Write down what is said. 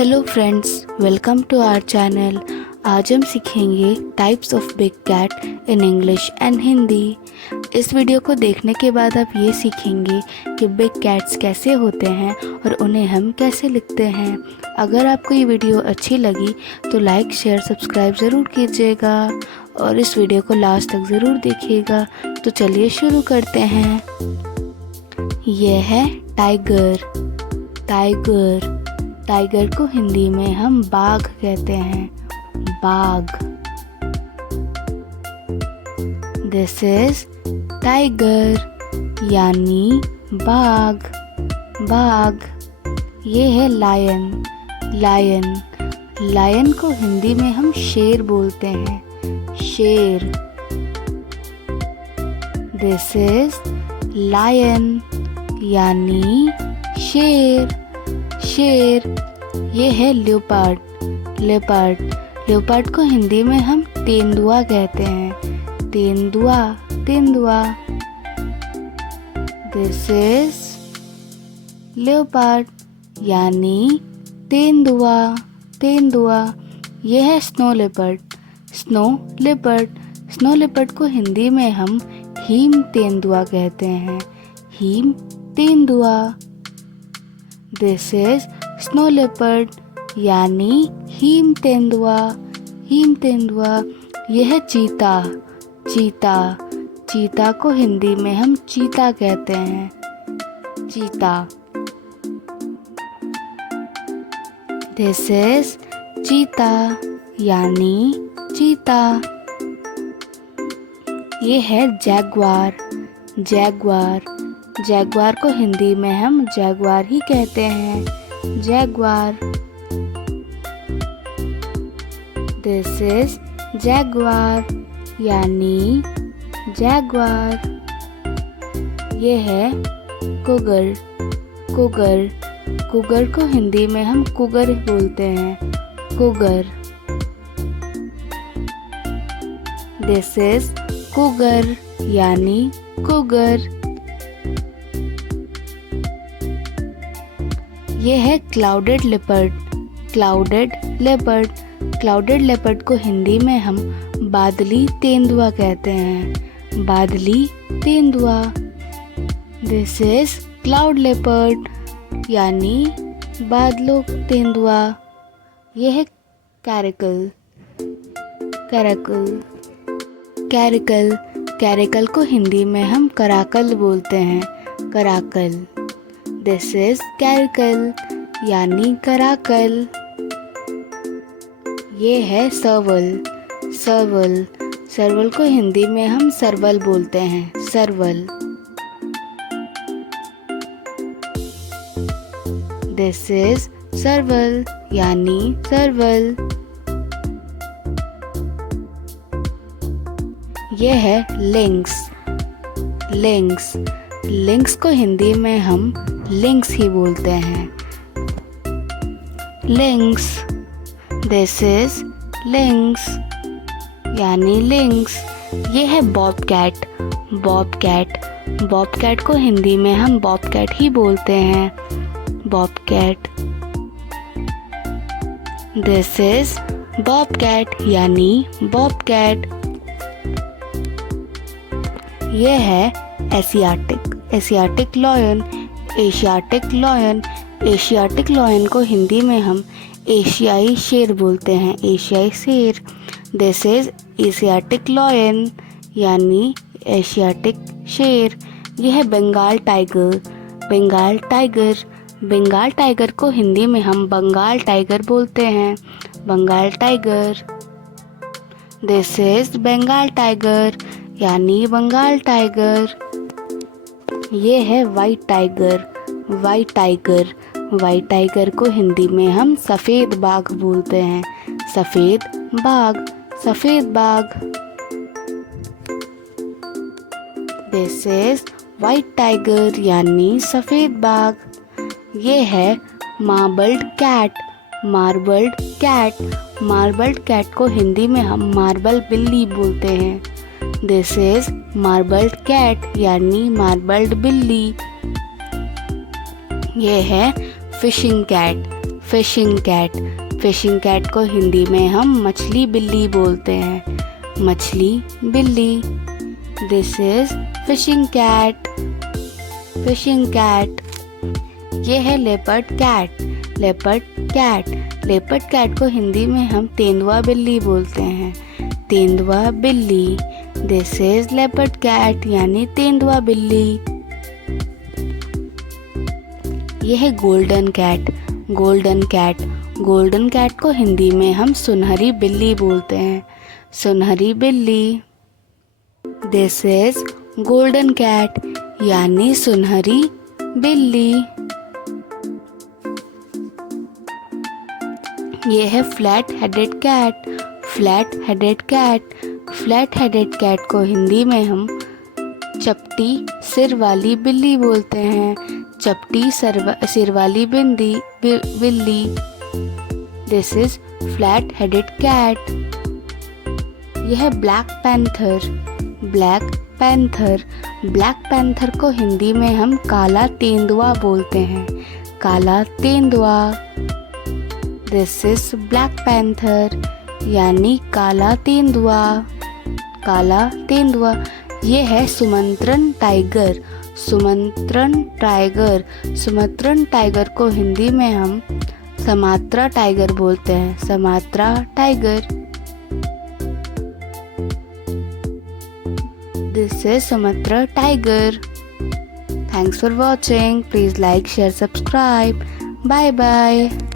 Hello friends, welcome to our channel. आज हम सीखेंगे types of big cat in English and Hindi. इस video को देखने के बाद आप ये सीखेंगे कि बिग कैट्स कैसे होते हैं और उन्हें हम कैसे लिखते हैं। अगर आपको ये वीडियो अच्छी लगी तो लाइक, शेयर, सब्सक्राइब ज़रूर कीजिएगा और इस वीडियो को लास्ट तक ज़रूर देखिएगा। तो चलिए शुरू करते हैं। यह है टाइगर। टाइगर टाइगर को हिंदी में हम बाघ कहते हैं। बाघ। दिस इज टाइगर यानी बाघ। बाघ। ये है लायन। लायन। लायन को हिंदी में हम शेर बोलते हैं। शेर। दिस इज लायन यानी शेर। शेर। ये है लेपर्ड। लेपर्ड। लेपर्ड को हिंदी में हम तेंदुआ कहते हैं। तेंदुआ। तेंदुआ। दिस इज लेपर्ड यानी तेंदुआ। तेंदुआ। ये है snow leopard. Snow leopard. Snow leopard को हिंदी में हम हीम तेंदुआ कहते हैं। हीम तेंदुआ। दिस इज स्नो लेपर्ड यानी हीम तेंदुआ। हीम तेंदुआ। यह है चीता। चीता। चीता को हिंदी में हम चीता कहते हैं। चीता। दिस इज चीता यानी चीता। ये है जैगुआर। जैगुआर। जैगुआर को हिंदी में हम जैगुआर ही कहते हैं। जैगुआर। दिस इज जैगुआर यानी जैगुआर। ये है कुगर। कुगर। कुगर को हिंदी में हम कुगर बोलते हैं। कुगर। दिस इज कुगर यानी कुगर। ये है clouded leopard. Clouded leopard. Clouded leopard को हिंदी में हम बादली तेंदुआ कहते हैं। बादली तेंदुआ। दिस इज क्लाउड लेपर्ड यानी बादलों तेंदुआ। यह है कैरिकल। कैरिकल। कैरिकल। कैरिकल को हिंदी में हम कराकल बोलते हैं। कराकल। दिस इज कैरिकल यानी कराकल। ये है सर्वल। सर्वल। सर्वल को हिंदी में हम सरवल बोलते हैं। सरवल। दिस इज सरवल यानी सरवल। ये है लिंक्स। लिंक्स। लिंक्स को हिंदी में हम लिंक्स ही बोलते हैं। लिंक्स। दिस इज लिंक्स यानी लिंक्स। ये है बॉबकैट। बॉबकैट। बॉबकैट को हिंदी में हम बॉबकैट ही बोलते हैं। बॉबकैट। दिस इज बॉबकैट यानी बॉबकैट। ये है Asiatic. Asiatic lion. Asiatic lion. Asiatic lion को हिंदी में हम एशियाई शेर बोलते हैं। एशियाई शेर। दिस इज एशियाटिक लॉयन यानी एशियाटिक शेर। यह है Bengal tiger. Bengal tiger. Bengal tiger को हिंदी में हम बंगाल टाइगर बोलते हैं। Bengal tiger. This is Bengal tiger यानी बंगाल टाइगर। ये है white tiger. White tiger. White tiger को हिंदी में हम सफ़ेद बाघ बोलते हैं। सफ़ेद बाघ। सफ़ेद बाघ। दिस इज वाइट टाइगर यानी सफ़ेद बाघ। ये है marbled cat. Marbled cat. Marbled cat को हिंदी में हम मार्बल बिल्ली बोलते हैं। दिस इज मार्बल्ड कैट यानी मार्बल्ड बिल्ली। ये है fishing cat. Fishing cat, fishing cat को हिंदी में हम मछली बिल्ली बोलते हैं, मछली बिल्ली। This is fishing cat, fishing cat. ये है leopard cat, leopard cat, leopard cat को हिंदी में हम तेंदुआ बिल्ली बोलते हैं, तेंदुआ बिल्ली। दिस इज लेपर्ड कैट यानी तेंदुआ बिल्ली। यह है golden cat, golden cat, golden cat को हिंदी में हम सुनहरी बिल्ली बोलते हैं, सुनहरी बिल्ली। दिस इज गोल्डन कैट यानी सुनहरी बिल्ली। ये है flat headed cat, flat headed cat, flat headed cat को हिंदी में हम चपटी सिर वाली बिल्ली बोलते हैं, चपटी सिर वाली बिल्ली। This is flat headed cat. यह है black panther, black panther, black panther को हिंदी में हम काला तेंदुआ बोलते हैं, काला तेंदुआ। दिस इज ब्लैक पैंथर यानी काला तेंदुआ, काला तेंदुआ। ये है Sumatran tiger, Sumatran tiger, Sumatran tiger को हिंदी में हम समात्रा टाइगर बोलते हैं, Sumatra tiger. This is Sumatra tiger. Thanks for watching. Please like, share, subscribe. Bye bye.